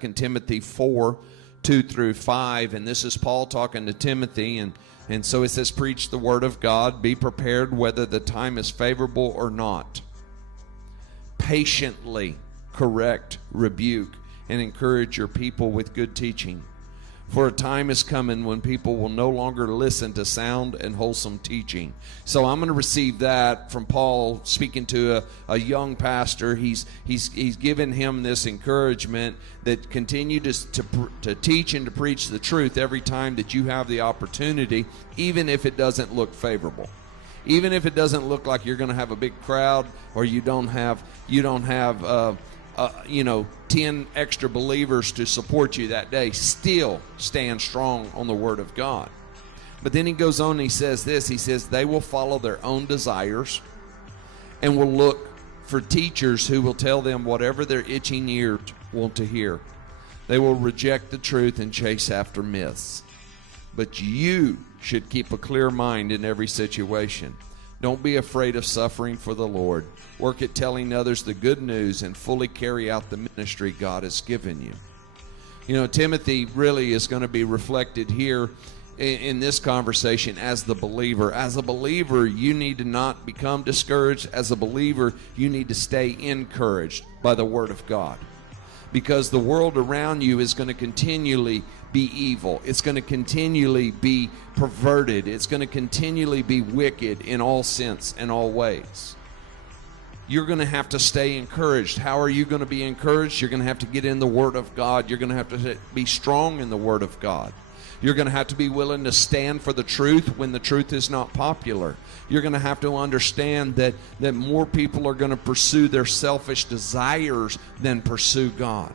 2 Timothy 4, 2 through 5, and this is Paul talking to Timothy, and so it says, preach the word of God, be prepared whether the time is favorable or not. Patiently correct, rebuke, and encourage your people with good teaching. For a time is coming when people will no longer listen to sound and wholesome teaching. So I'm going to receive that from Paul speaking to a young pastor. He's given him this encouragement that continue to teach and to preach the truth every time that you have the opportunity, even if it doesn't look favorable. Even if it doesn't look like you're going to have a big crowd, or you don't have 10 extra believers to support you that day, still stand strong on the word of God. But then he goes on and he says this, he says, they will follow their own desires and will look for teachers who will tell them whatever their itching ears want to hear. They will reject the truth and chase after myths. But you should keep a clear mind in every situation. Don't be afraid of suffering for the Lord. Work at telling others the good news and fully carry out the ministry God has given you. You know, Timothy really is going to be reflected here in this conversation as the believer. As a believer, you need to not become discouraged. As a believer, you need to stay encouraged by the Word of God. Because the world around you is going to continually be evil. It's going to continually be perverted. It's going to continually be wicked in all sense and all ways. You're going to have to stay encouraged. How are you going to be encouraged? You're going to have to get in the Word of God. You're going to have to be strong in the Word of God. You're going to have to be willing to stand for the truth when the truth is not popular. You're going to have to understand that more people are going to pursue their selfish desires than pursue God.